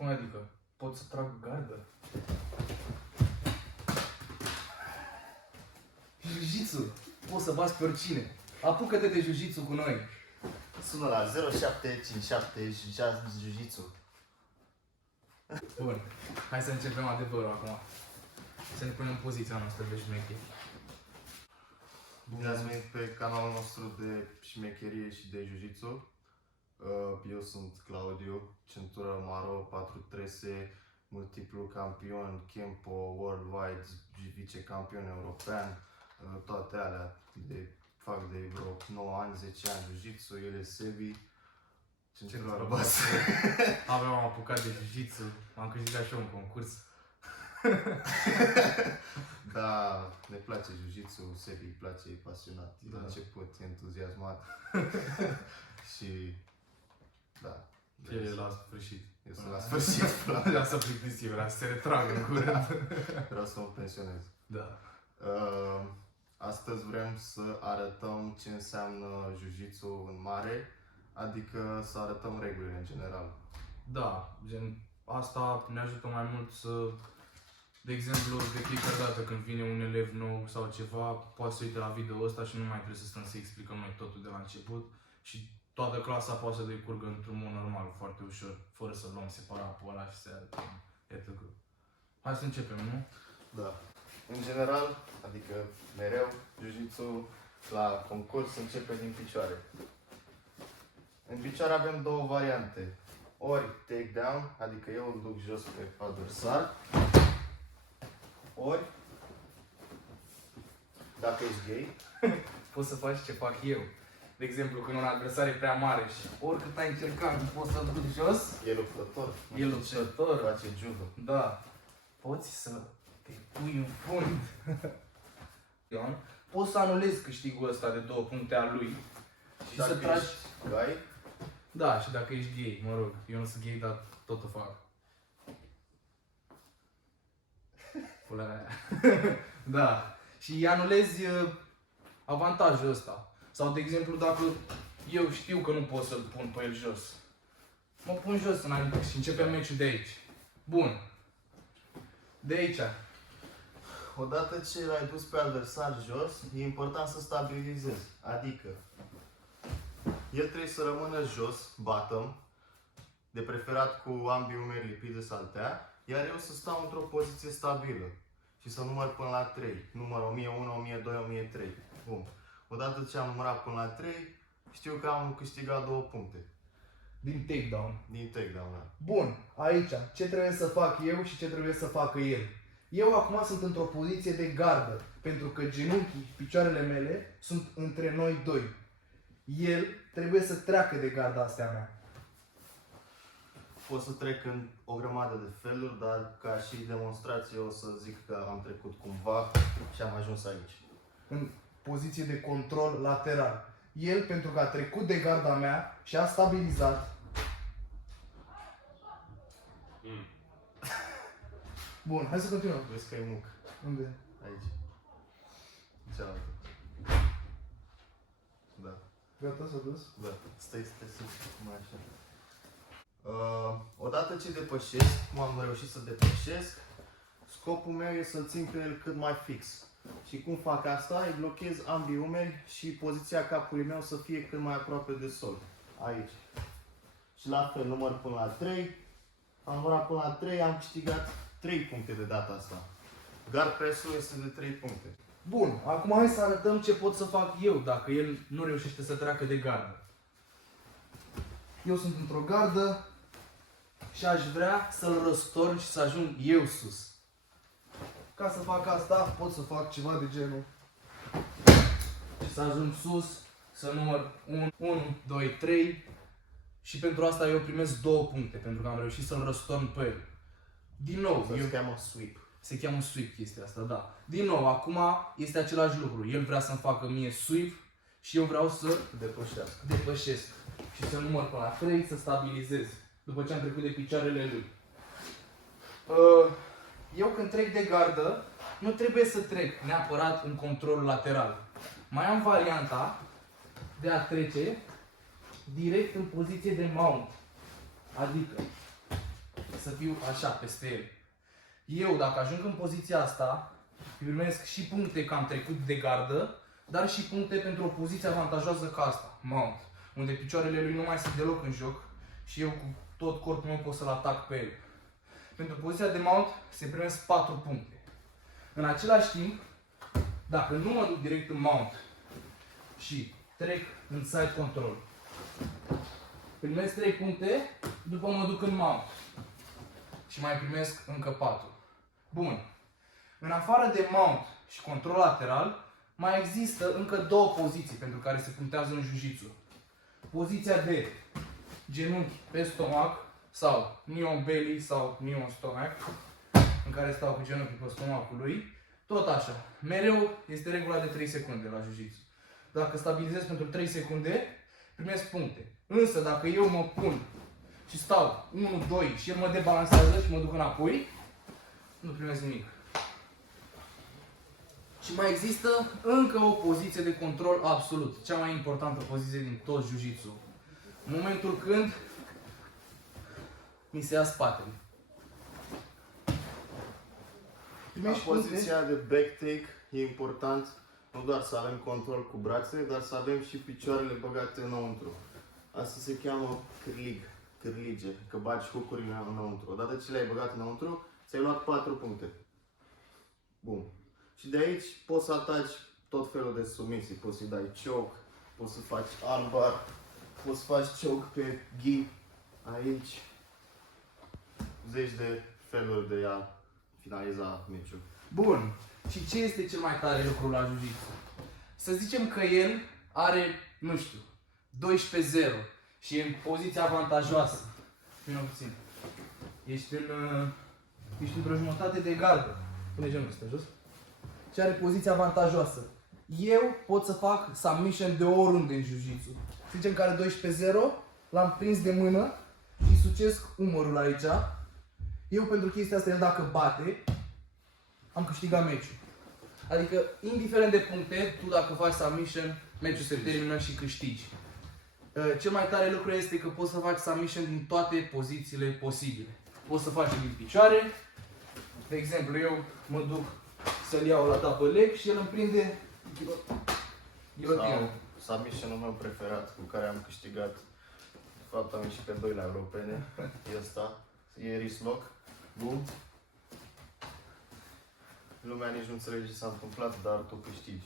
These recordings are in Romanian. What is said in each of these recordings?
Cum adică? Pot să trag gardă? Jiu-jitsu! Poți să bați pe oricine! Apucă-te de jiu-jitsu cu noi! Sună la 0757 Jiu-Jitsu. Bun, hai să începem adevărul acum. Să ne punem în poziția noastră de șmecheri. Bine ați venit pe canalul nostru de șmecherie și de Jiu-Jitsu. Eu sunt Claudiu, centură maro, 4 trese, multiplu campion, Kempo, Worldwide, vicecampion european, toate alea. Fac de vreo 9 ani, 10 ani Jiu-Jitsu, el e Sebi, centură albastră. Aveam apucat de jiu-jitsu, am câștigat și eu un concurs. Da, ne place Jiu-Jitsu, Sebi îi place, e pasionat, Da. la început, entuziasmat. Și da. El la sfârșit. Eu sunt la sfârșit, Vreau să plictisi, vreau să se retragă în curând. vreau să mă pensionez. Da. Astăzi vrem să arătăm ce înseamnă Jiu-Jitsu în mare, adică să arătăm regulile în general. Da, gen, asta ne ajută mai mult să, de exemplu, de fiecare dată când vine un elev nou sau ceva, poate să uite la video ăsta și nu mai trebuie să stăm să explicăm noi totul de la început și toată clasa poate să decurgă într-un mod normal, foarte ușor, fără să luăm separat pe ăla și să arătăm, etc. Hai să începem, nu? Da. În general, adică mereu, Jiu-Jitsu la concurs începe din picioare. În picioare avem două variante. Ori takedown, adică eu îl duc jos pe adversar, ori, dacă ești gay, Poți să faci ce fac eu. De exemplu, când un adversar e prea mare și oricât ai încercat, nu poți să-l duci jos, e luptător. e luptător. Face judo. Da. Poți să te pui în fund. Poți să anulezi câștigul ăsta de 2 puncte al lui și Dacă să tragi... ești gay, Da, și dacă ești gay, mă rog, eu nu sunt gay, dar tot o fac. Pula mea. Da. Și anulezi avantajul ăsta. Sau, de exemplu, dacă eu știu că nu pot să-l pun pe el jos, mă pun jos înainte și începem meciul de aici. Bun. De aici. odată ce l-ai dus pe adversar jos, e important să stabilizezi. Adică, el trebuie să rămână jos, bottom, de preferat cu ambii umeri lipiți de saltea, iar eu să stau într-o poziție stabilă și să număr până la 3. Număr 1001, 1002, 1003. Bun. Odată ce am numărat până la 3, știu că am câștigat 2 puncte Din takedown. din takedown. Bun, aici, ce trebuie să fac eu și ce trebuie să facă el? Eu acum sunt într-o poziție de gardă, pentru că genunchii, picioarele mele, sunt între noi doi. El trebuie să treacă de garda astea mea. Pot să trec în o grămadă de feluri, dar ca și demonstrație o să zic că am trecut cumva și am ajuns aici. În poziție de control lateral. El, pentru că a trecut de garda mea și a stabilizat. Bun, hai să continuăm. Vezi că e muc. Unde? Aici. Cealaltă. Da. Gata, s-a dus? Da. Stai mai așa. Odată ce depășesc, cum am reușit să depășesc, scopul meu e să-l țin pe el cât mai fix. Și cum fac asta? Îi blochez ambii umeri și poziția capului meu să fie cât mai aproape de sol. Aici. Și la fel, număr până la 3. Am numărat până la 3, am câștigat 3 puncte de data asta. Guard press-ul este de 3 puncte. Bun, acum hai să arătăm ce pot să fac eu dacă el nu reușește să treacă de gardă. Eu sunt într-o gardă și aș vrea să-l răstorn și să ajung eu sus. Ca să fac asta, pot să fac ceva de genul. Și să ajung sus, să număr 1, 2, 3 și pentru asta eu primesc 2 puncte, pentru că am reușit să-l răstorn pe el. Din nou, Se cheamă sweep. se cheamă sweep chestia asta, da. Din nou, acum este același lucru. El vrea să-mi facă mie sweep și eu vreau să depășesc. Și să număr până la 3, să stabilizez. După ce am trecut de picioarele lui. Eu când trec de gardă, nu trebuie să trec neapărat în control lateral. Mai am varianta de a trece direct în poziție de mount. Adică să fiu așa peste el. Eu, dacă ajung în poziția asta, primesc și puncte că am trecut de gardă, dar și puncte pentru o poziție avantajoasă ca asta, mount, unde picioarele lui nu mai sunt deloc în joc și eu cu tot corpul meu pot să-l atac pe el. Pentru poziția de mount se primesc 4 puncte. În același timp, dacă nu mă duc direct în mount și trec în side control, primesc 3 puncte, după mă duc în mount și mai primesc încă 4. Bun. În afară de mount și control lateral, mai există încă 2 poziții pentru care se punctează în jiu-jitsu. Poziția de genunchi pe stomac sau knee on belly sau knee on stomach, în care stau cu genunchii pe stomacul lui. Tot așa. Mereu este regula de 3 secunde la jiu-jitsu. Dacă stabilizez pentru 3 secunde, primesc puncte. Însă dacă eu mă pun și stau 1, 2 și el mă debalansează și mă duc înapoi, nu primesc nimic. Și mai există încă o poziție de control absolut, cea mai importantă poziție din tot jiu-jitsu. În momentul când mi se ia spatele. La poziția de back take e important nu doar să avem control cu brațele, dar să avem și picioarele băgate înăuntru. Asta se cheamă cârlige, că bagi hook-urile înăuntru. Odată ce le-ai băgat înăuntru, ți-ai luat 4 puncte. Bun. Și de aici poți să ataci tot felul de submisii. Poți să-i dai choke, poți să faci armbar, poți să faci choke pe gi, aici. Zeci de feluri de a finaliza meciul. Bun. Și ce este cel mai tare lucru la jiu-jitsu? Să zicem că el are, nu știu, 12-0 și e în poziția avantajoasă. Vină puțin. Ești într-o jumătate de gardă. Pune genul ăsta jos. Și are poziția avantajoasă. Eu pot să fac submission de oriunde în jiu-jitsu. Să zicem că are 12-0, l-am prins de mână și sucesc umărul aici. Eu pentru chestia asta, el dacă bate, am câștigat meciul. Adică, indiferent de puncte, tu dacă faci submission, meciul se termină și câștigi. Cel mai tare lucru este că poți să faci submission din toate pozițiile posibile. Poți să faci din picioare. De exemplu, eu mă duc să-l iau la double leg și el îmi prinde ghilotinul. Submission-ul meu preferat cu care am câștigat. De fapt am ieșit pe 2 la europene. E ăsta. E wrist lock. Bum. Lumea nici nu înțelege ce s-a întâmplat, dar tu câștigi.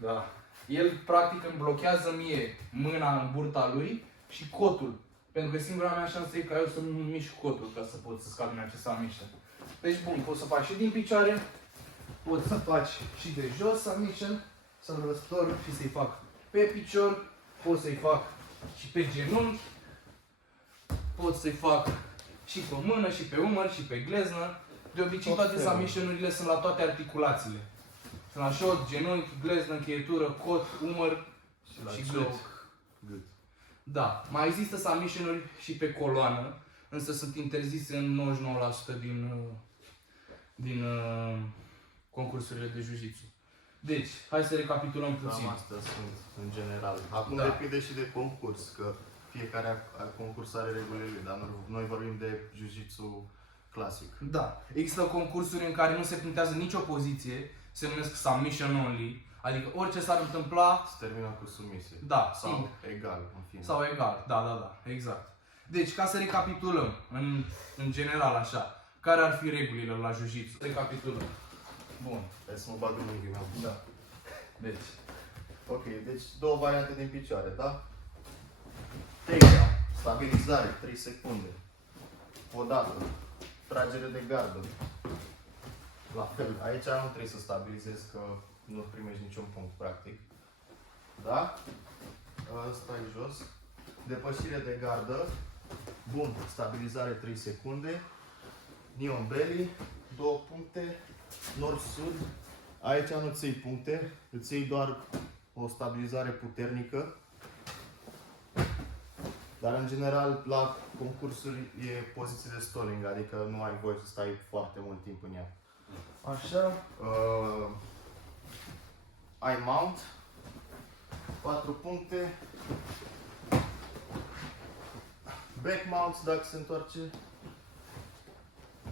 Da. El practic îmi blochează mie mâna în burta lui și cotul. Pentru că singura mea șansă e ca eu să-mi mișc cotul ca să pot să scap din acest submission. Deci bun, poți să faci și din picioare, poți să faci și de jos submission, să-l răstorn și să-i fac pe picior, pot să-i fac și pe genunchi, pot să-i fac și pe mână, și pe umăr, și pe gleznă. De obicei toate submission-urile sunt la toate articulațiile. Sunt la short, genunchi, gleznă, încheietură, cot, umăr și gât. Da, mai există submission-uri și pe coloană, însă sunt interzise în 99% din concursurile de jiu-jitsu. Deci, hai să recapitulăm puțin. Cam astea sunt în general. Acum depinde și de concurs, că fiecare concurs are regulile, dar noi vorbim de jiu-jitsu clasic. Da, există concursuri în care nu se punctează nicio poziție, se numesc submission only, adică orice s-ar întâmpla... Se termină cu submisie. Da, sau egal, în fine. Sau egal, da, exact. Deci, ca să recapitulăm, în general așa, care ar fi regulile la jiu-jitsu? Recapitulăm. Bun. Hai să mă bag în unghiul meu. Da. Deci. Ok, deci 2 variante din picioare, da? Takedown, stabilizare, 3 secunde. Odată, tragere de gardă. La fel, aici nu trebuie să stabilizezi că nu primești niciun punct, practic. Da? Ăsta e jos. Depășire de gardă. Bun, stabilizare 3 secunde. Knee on belly, 2 puncte. Nord-sud. Aici nu-ți iei puncte, îți iei doar o stabilizare puternică. Dar în general la concursuri e poziție de stalling, adică nu ai voie să stai foarte mult timp în ea. Așa. Ai mount, 4 puncte. Back mount dacă se întoarce.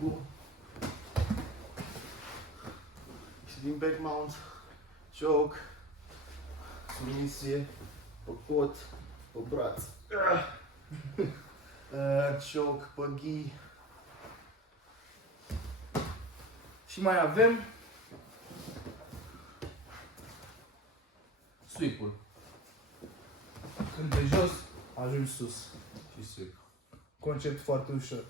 Bun. Și din back mount, choke, submisie, pe cot, pe braț. Choke, pe ghii. Și mai avem sweep-ul. Când de jos, ajungi sus. Și sweep. Concept foarte ușor.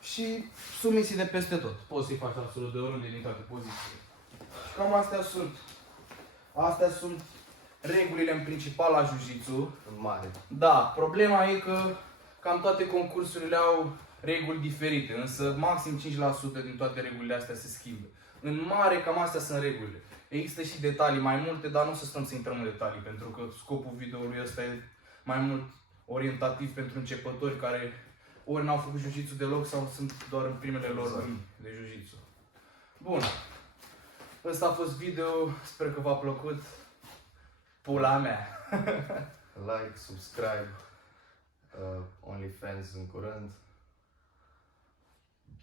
Și submisii de peste tot. Poți să-i faci absolut de oriunde din toate pozițiile. Și cam astea sunt regulile în principal la jiu-jitsu. În mare. Da, problema e că cam toate concursurile au reguli diferite, însă maxim 5% din toate regulile astea se schimbă. În mare cam astea sunt regulile. Există și detalii mai multe, dar nu o să stăm să intrăm în detalii, pentru că scopul videoului ăsta e mai mult orientativ pentru începători care ori n-au făcut jiu-jitsu deloc sau sunt doar în primele lor luni de jiu-jitsu. Bun. Ăsta a fost video, sper că v-a plăcut. Pula mea! Like, subscribe, OnlyFans în curând.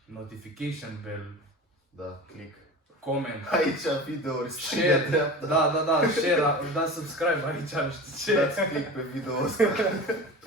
Notification bell, Da, click. comment, Aici videouri, stânga, share, dreapta. da, share, dați subscribe aici, nu știu ce. Dați click pe video ăsta.